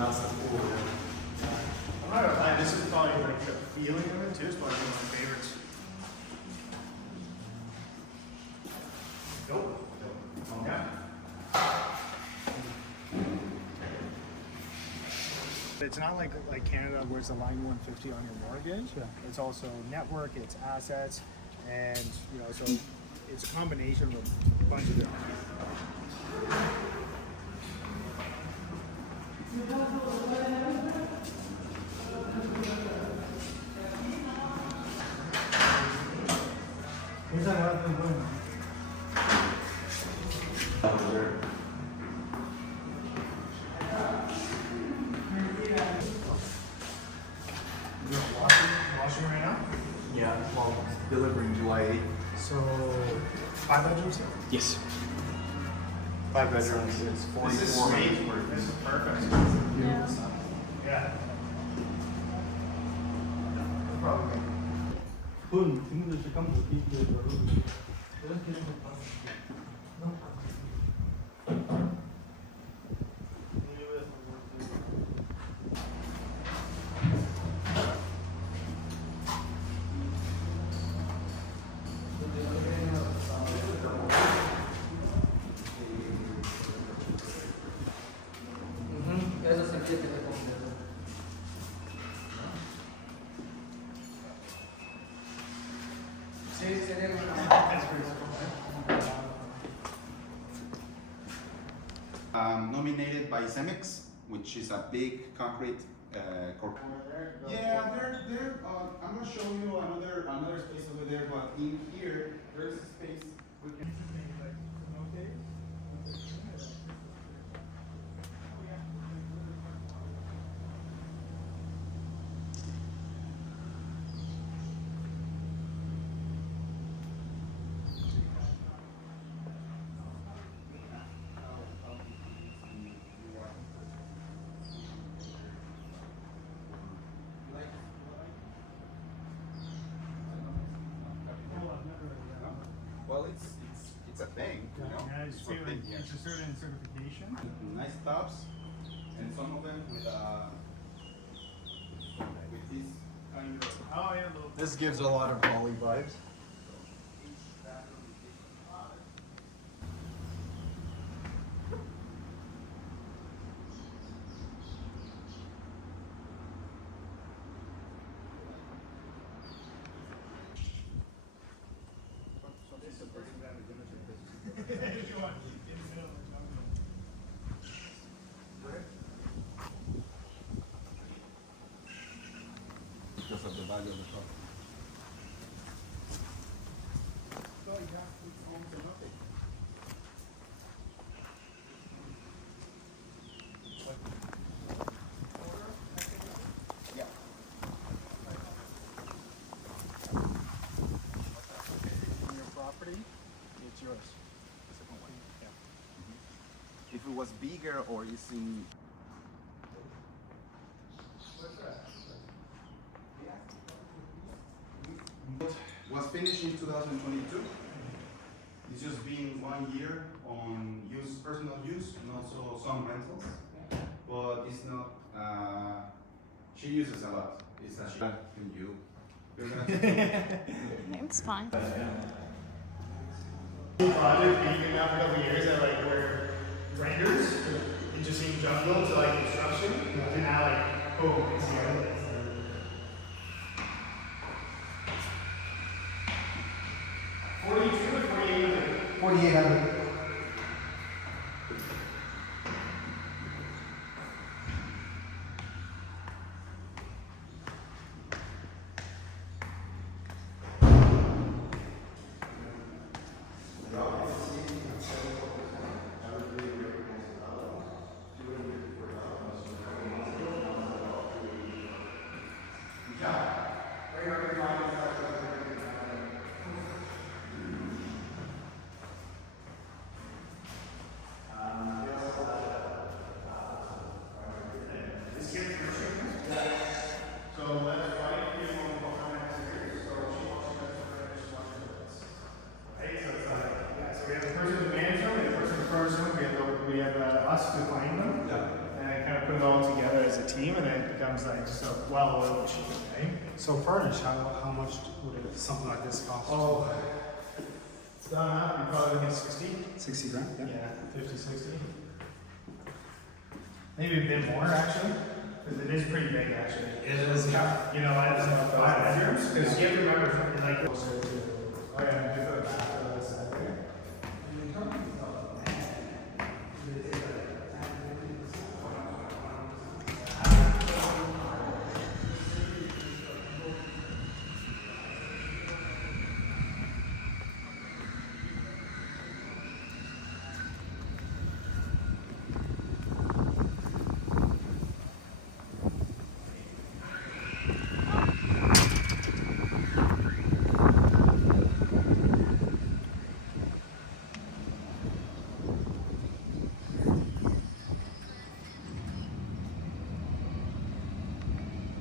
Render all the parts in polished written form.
I'm not gonna lie, this is probably like the feeling of it too. It's probably one of my favorites. Nope. Yeah. It's not like Canada where it's a line 150 on your mortgage. Yeah. It's also network, it's assets, and you know, so it's a combination of a bunch of different things. Washing right now? Yeah, well, delivering July 8th. So, 5 bedrooms here? Yes. 5 bedrooms. It's This is 44 sweet. minutes. This is perfect. Yeah. Yeah. Probably. Eso se entiende de completo. Sí, sería nominated by Cemex, which is a big concrete corp. Yeah, they're. I'm gonna show you another space over there, but in here there's a space we can. Well, it's a thing, you know. Yeah, I just It's feel a like thing, yeah. it's a certain certification. Nice tops, and some of them with this kind of. Oh yeah, little. This gives a lot of Bali vibes. Because of the value of the car. Yeah. On your property, it's yours. Yeah. If it was bigger or it's in. Was finished in 2022. It's just been 1 year on personal use, and also some rentals. But it's not. She uses a lot. It's a she. And you. You're gonna. It's fine. Project being now for a couple of years that like were renders, it just seemed jungle to like construction, and now like boom, it's here. 42 or 48? 4800. We have us to find them, and kind of put it all together as a team, and then it becomes like just a well-oiled machine, right? So furnished, how much would something like this cost? Oh, it's done up. You're probably looking at 60. 60 grand? Yeah, 50, 60. Maybe a bit more actually, because it is pretty big actually. It is, yeah. You know, I don't know if 5 bedrooms, because you have to remember, like, closer to, oh yeah, do the back of the side there.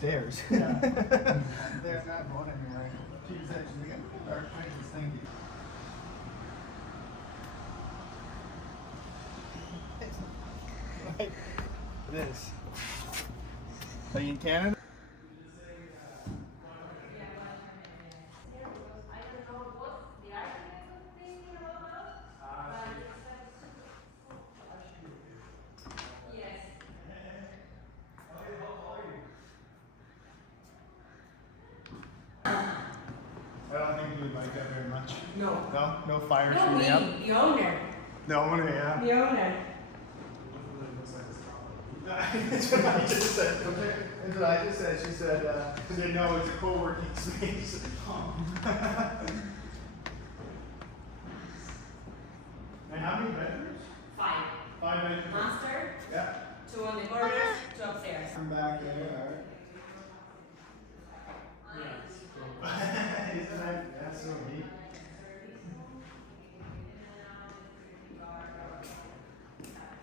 Theirs. They're not going anywhere. She's actually our quickest thing. Like this. Are you in Canada? I don't think you would like that very much. No. No fire No, shooting up. the owner. The owner, yeah. The owner. That's what I just said. That's what I just said. She said, no, it's a co-working space. And how many bedrooms? 5. 5 bedrooms. Master, Yeah. 2 on the corners, 2 upstairs. I'm back there. Isn't that that's so neat?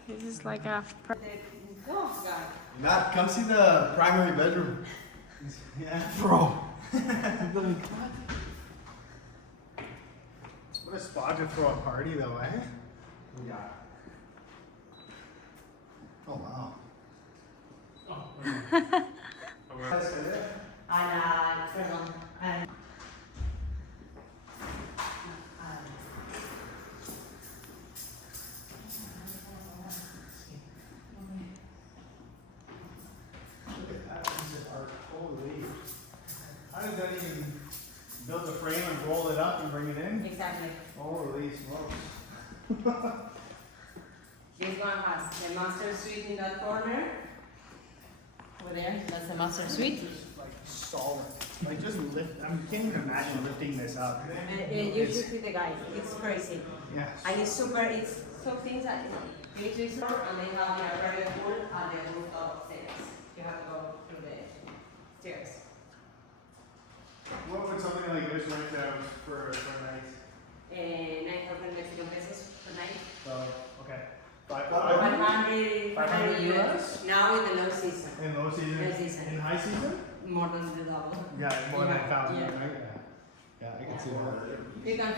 This is like a Oh, God. Matt, come see the primary bedroom. Yeah. Bro. What a spot to throw a party though, eh? Yeah. Oh wow. Perdón. Look at that piece of art. Holy. How did that even build the frame and roll it up and bring it in? Exactly. Holy smokes. This one has the master suite in that corner. Over there, that's the master suite. Just like solid. Like just lift. I can't even imagine lifting this up. And you should see the guys. It's crazy. Yes. And it's super, it's so things that you need to store, and they have the aquarium pool and the rooftop stairs. You have to go through the stairs. What would something like this rent out for a night? 9,000 Mexican pesos per night. So, okay. 500 500 US? Now in the low season. In low season? Low season. In high season? More than the double. Yeah, more than 1,000, Yeah. right? Yeah. Yeah, I can see that. You can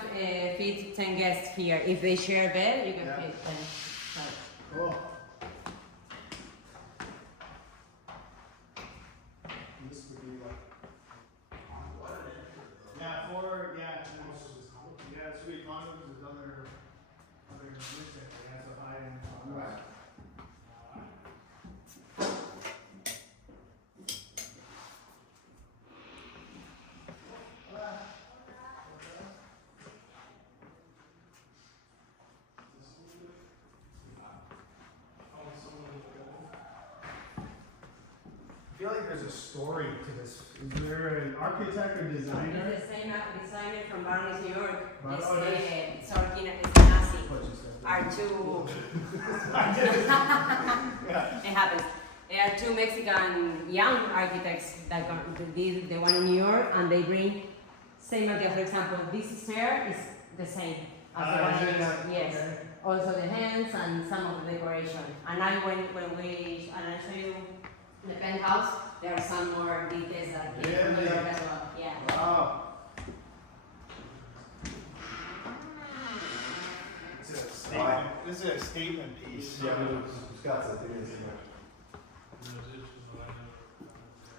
fit 10 guests here. If they share a bed, you can Yeah. fit 10. Cool. This would be like. Yeah, for, yeah. Yeah, sweet condos is other music. Yeah, so high-end condos. I feel like there's a story to this. Is there an architect or designer? It's the same designer from Barnes, New York. Bar- It's oh, nice. Sorkin and Eskenazi What you said. are two. Yeah. It happens. There are two Mexican young architects that did the one in New York, and they bring same idea. For example, this stair is the same as the one in New York. Yes. Okay. Also the hands and some of the decoration. And I show you the penthouse, there are some more details that came from New Really? York as well. Yeah. Wow. This is a statement piece. Yeah, Scott's I think it's in there.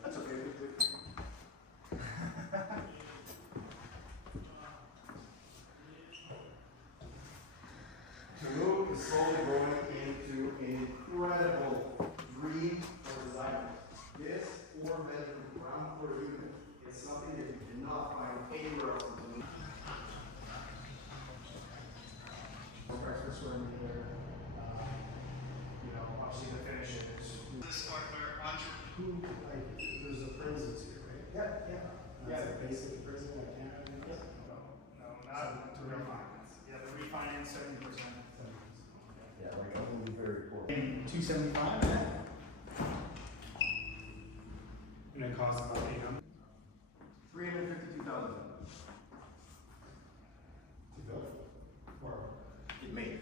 That's okay. Tulum is slowly growing into an incredible dream for designers. This 4-bedroom ground floor unit is something that you cannot find anywhere else in Tulum. Price per square meter, you know, obviously the finishes. This part where Who, like, there's appraisals here, right? Yeah. That's a basic appraisal like Canada. No, not to refinance. Yeah, the refinance 70%. Yeah, like a very poor. 275. And it costs about 800 $352,000. to build. Or, It made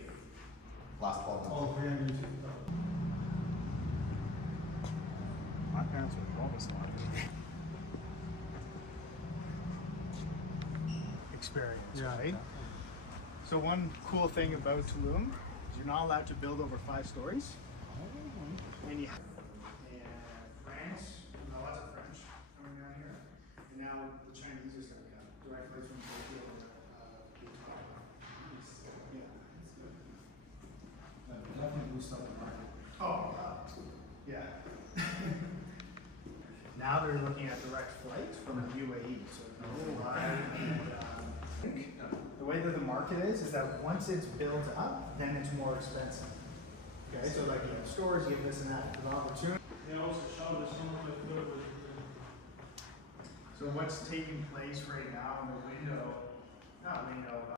last 12 months. oh, 350,000. My parents would love us a lot. Experience, right? So one cool thing about Tulum is you're not allowed to build over 5 stories. And you and France, lots of French coming down here. And now the Chinese is going to come directly from Tokyo. Definitely boost up the market. Oh, yeah. Now they're looking at direct flights from the UAE, so no flight. The way that the market is that once it's built up, then it's more expensive. Okay, so like you have stores, you have this and that, an opportunity. They also showed us some of the good with So what's taking place right now in the window, not window,